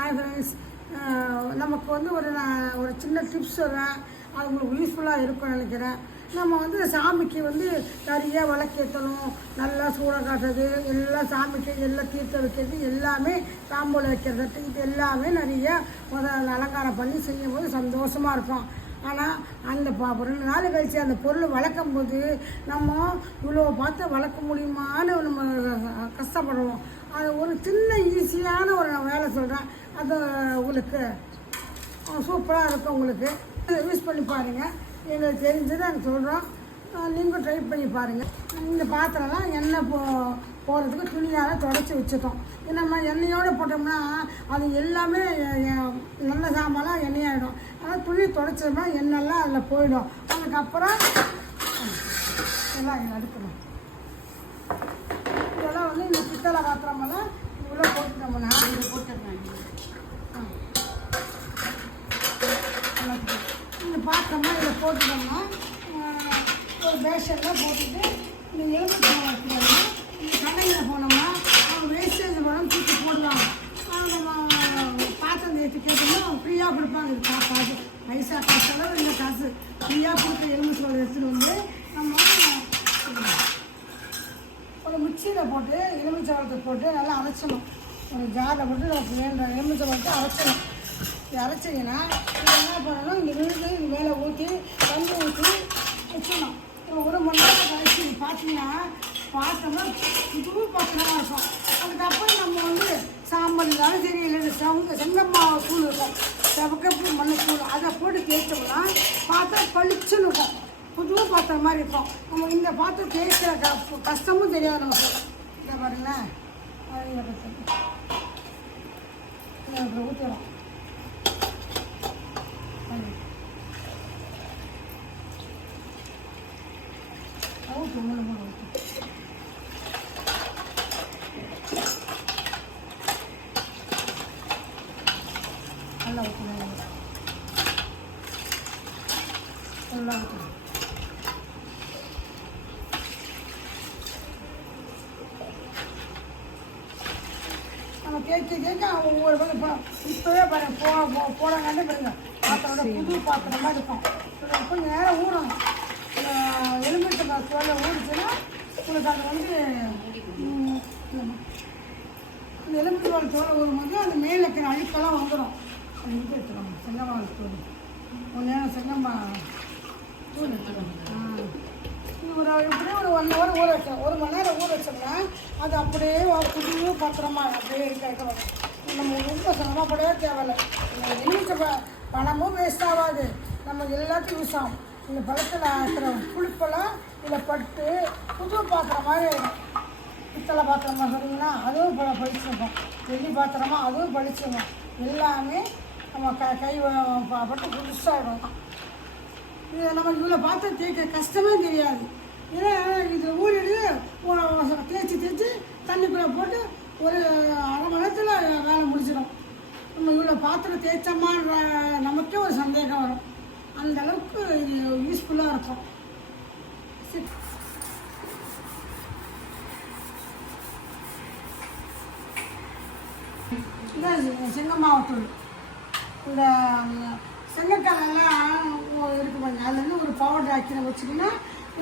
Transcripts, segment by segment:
Hi friends uh, நமக்கு வந்து ஒரு நான் ஒரு சின்ன டிப்ஸ் சொல்கிறேன் அது உங்களுக்கு யூஸ்ஃபுல்லாக இருக்கும்னு நினைக்கிறேன். நம்ம வந்து சாமிக்கு வந்து நிறைய விளக்கேற்றணும் நல்லா சூடம் காட்டுறது எல்லாம் சாமிக்கு எல்லாம் தீர்த்த வைக்கிறது எல்லாமே தாம்பூலம் வைக்கிறது. இது எல்லாமே நிறைய முத அலங்காரம் பண்ணி செய்யும்போது சந்தோஷமாக இருக்கும் ஆனால் அந்த பா ரெண்டு நாள் கழிச்சு அந்த பொருள் வளர்க்கும் போது நம்ம இவ்வளோ பார்த்து வளர்க்க முடியுமான்னு நம்ம கஷ்டப்படுவோம். அது ஒரு சின்ன ஈஸியான ஒரு நான் வேலை சொல்கிறேன் அது உங்களுக்கு சூப்பராக இருக்கும் உங்களுக்கு. யூஸ் பண்ணி பாருங்கள் எங்களுக்கு தெரிஞ்சதை நாங்கள் சொல்கிறோம் நீங்களும் ட்ரை பண்ணி பாருங்கள் இந்த பாத்திரம்லாம் எண்ணெய் போ போகிறதுக்கு துணியால் தொடச்சி வச்சுட்டோம். நம்ம எண்ணெயோடு போட்டோம்னா அது எல்லாமே நல்ல சாமான்லாம் எண்ணெயாகிடும் ஆனால் துணி தொடச்சோம்னா எண்ணெய்லாம் அதில் போயிடும். அதுக்கப்புறம் எல்லாம் எடுக்கணும் இதெல்லாம் வந்து இந்த பித்தளை பாத்திரமெல்லாம் உள்ளே போட்டுட்டோம்னா இது போட்டுருந்தாங்க இந்த பாத்திரமா இதில் போட்டுட்டோம்னா ஒரு பேஷனில் போட்டுட்டு இந்த எலுமிச்சம் வைக்கிறோம்னா இந்த கடையில் போனோம்னா அவங்க வேஸ்டேஜ் படம் தூக்கி போடுவாங்க ஆஹ், நம்ம பாத்திரம் தேய்ச்சி கேட்டோம்னா அவங்க ஃப்ரீயாக கொடுப்பாங்க இது கா- காசு பைசா காசு அளவு இல்லை காசு ஃப்ரீயாக கொடுத்த எலுமிச்சை எடுத்துகிட்டு வந்து நம்ம ஒரு மிக்சியில் போட்டு எலுமிச்சை பழத்தை போட்டு நல்லா அரைச்சணும் ஒரு ஜாரில் போட்டு நமக்கு வேண்ட எலுமிச்சை பழத்தை அரைச்சணும் அரைச்சிங்கன்னா இது என்ன பண்ணணும்? இங்கே விழுந்து இங்கே மேலே ஊற்றி தண்ணி ஊற்றி வச்சிடணும். ஒரு ஒரு மணி நேரம் கழிச்சு பார்த்தீங்கன்னா பார்த்தோம்னா புது பாத்திரமாக இருக்கும். அதுக்கப்புறம் நம்ம வந்து சாம்பல் இருந்தாலும் சரி இல்லை செங்க செங்கம்மா தூள் இருக்கும். செவக்கப்பு மண்ணு தூள் அதை போட்டு தேய்ச்சோம்னா பார்த்தா பளிச்சுன்னு இருக்கும். புது பாத்திரம் மாதிரி இருக்கும். நம்ம இந்த பாத்திரம் தேய்க்கிற க- கஷ்டமும் தெரியாது நமக்கு. இதை பாருங்களேன் அது இதை பற்றி இதை இப்படி ஊற்றிடும் ஊற்று மூணு மூணு ஊற்று நல்லா ஊற்றணும் நல்லா ஊற்றணும் நம்ம கேட்க கேட்க ஒவ்வொரு வந்து இப்போ இப்போவே பாருங்க போ போ- போடாங்கன்னு பாருங்க. பாத்திரோட புது பாத்திரமா இருக்கும். கொஞ்சம் நேரம் ஊறணும். எலுமிச்சை பாத்திரம் ஊறிச்சுன்னா உங்களுக்கு அது வந்து அந்த இந்த எலுமிச்சை பால் தோலை ஊறும்போது அந்த மேலே இருக்கிற அழுக்கெல்லாம் வந்துடும் அது இது எடுத்துக்கணும் செங்கம்மா தூள் ஒரு நேரம் செங்கம்மா தூள் எடுத்துக்கணும் ஆ. ஒரு எப்படியும் ஒரு ஒன் ஹவர் ஊற வைக்கணும் ஒரு மணி நேரம் ஊற வச்சோம்னா அது அப்படியே ஒரு புது பத்திரமா அப்படியே இருக்க இருக்க வரும். நம்ம ரொம்ப சிரமப்படவே தேவையில்லை. இந்த எலுமிச்சை பணமும் வேஸ்ட் ஆகாது. நம்ம எல்லாத்தையும் யூஸ் ஆகும். இந்த பழத்தில் இருக்கிற புளிப்பெல்லாம் இதில் பட்டு புது பாத்திரம் மாதிரி பித்தளை பாத்திரமா சொன்னீங்கன்னா அதுவும் பல பழிச்சிருக்கும் வெள்ளி பாத்திரமா அதுவும் பழிச்சிருக்கும் எல்லாமே நம்ம க கை பட்டு புதுசாகிடும் இது நம்ம இவ்வளோ பார்த்து தேய்க்க கஷ்டமே தெரியாது. ஏன்னா இது ஊறிடுது தேய்ச்சி தேய்ச்சி தண்ணிக்குள்ளே போட்டு ஒரு அரை மணி நேரத்தில் வேலை முடிச்சிடும். நம்ம இவ்வளோ பாத்திரம் தேய்ச்சோமான்ற நமக்கே ஒரு சந்தேகம் வரும். அந்த அளவுக்கு இது யூஸ்ஃபுல்லாக இருக்கும். சரி. இதான் செங்கமாவத்தூள் இந்த ம், செங்கக்காலெல்லாம் இருக்கு பாருங்க. அதுலேருந்து ஒரு பவுடர் ஆக்கி நம்ம வச்சுக்கோன்னா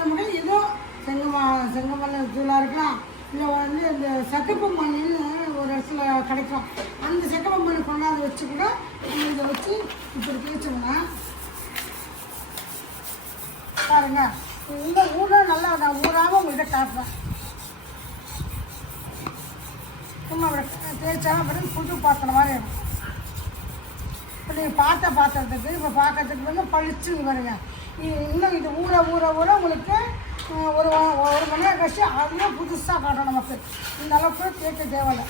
நமக்கு ஏதோ செங்கமா செங்கமல்ல தூளாக இருக்கலாம். இல்லை வந்து இந்த சக்கப்ப மண்ணுன்னு ஒரு இடத்துல கிடைக்கும். அந்த சக்கப்ப மண் கொண்டாந்து வச்சு கூட நம்ம இதை வச்சு இப்படி தேய்ச்சோம்னா பாருங்க. இந்த ஊற நல்லா நான் ஊறாமல் உங்கள்கிட்ட காட்டுறேன். சும்மா அப்படி தேய்ச்சா அப்புறம் புது பாத்திரம் மாதிரி இருக்கும். இப்போ நீங்கள் பார்த்த பாத்திரத்துக்கு இப்போ பார்க்கறதுக்கு வந்து பழிச்சுன்னு வருங்க. இன்னும் இது ஊற ஊற ஊற உங்களுக்கு ஒரு ஒரு மணி நேரம் கழிச்சு அதுவே புதுசாக காட்டும் நமக்கு. இந்த அளவுக்கு தேக்க தேவையில்லை.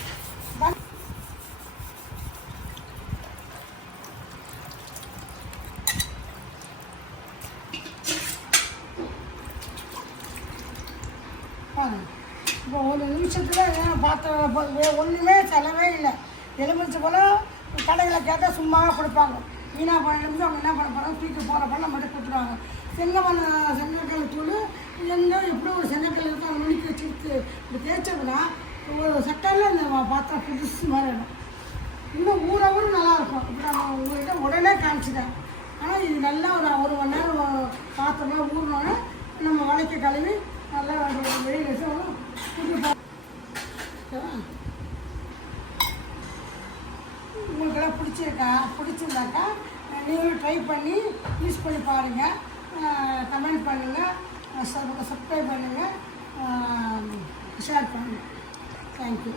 இப்போ ஒரு நிமிஷத்தில் பாத்திரம் ஒன்றுமே செலவே இல்லை. எலுமிச்சு போல கடையில் கேட்டால் சும்மாவே கொடுப்பாங்க. வீணாக பண்ண நிமிஷம் அவங்க என்ன பண்ண போகிறாங்க தூக்கி போகிறப்பெல்லாம் நம்ம மட்டும் கொடுத்துருவாங்க செங்கமண் செங்கக்கல் தூள் எங்கே எப்படி ஒரு செங்கக்கல் இருக்கோ அந்த நுணுக்கி வச்சுருக்கு இப்படி தேய்ச்சோம்னா ஒரு செகண்டில் இந்த பாத்திரம் புதுசு மாதிரி இருக்கும் இன்னும் ஊற ஊற இருக்கும் இப்போ நம்ம உங்கள்கிட்ட உடனே காமிச்சிட்டேன் ஆனால் இது நல்லா ஒரு ஒரு மணி நேரம் பாத்திரமா ஊறினோன்னே நம்ம வளைக்க கழுவி நல்லா வெளியில் வச்சு புது ஓகேவா? உங்களுக்கெல்லாம் பிடிச்சிருக்கா? பிடிச்சிருந்தாக்கா நீங்களும் ட்ரை பண்ணி யூஸ் பண்ணி பாருங்கள் கமெண்ட் பண்ணுங்கள் சப்ஸ்கிரைப் பண்ணுங்கள் ஷேர் பண்ணுங்கள் தேங்க்யூ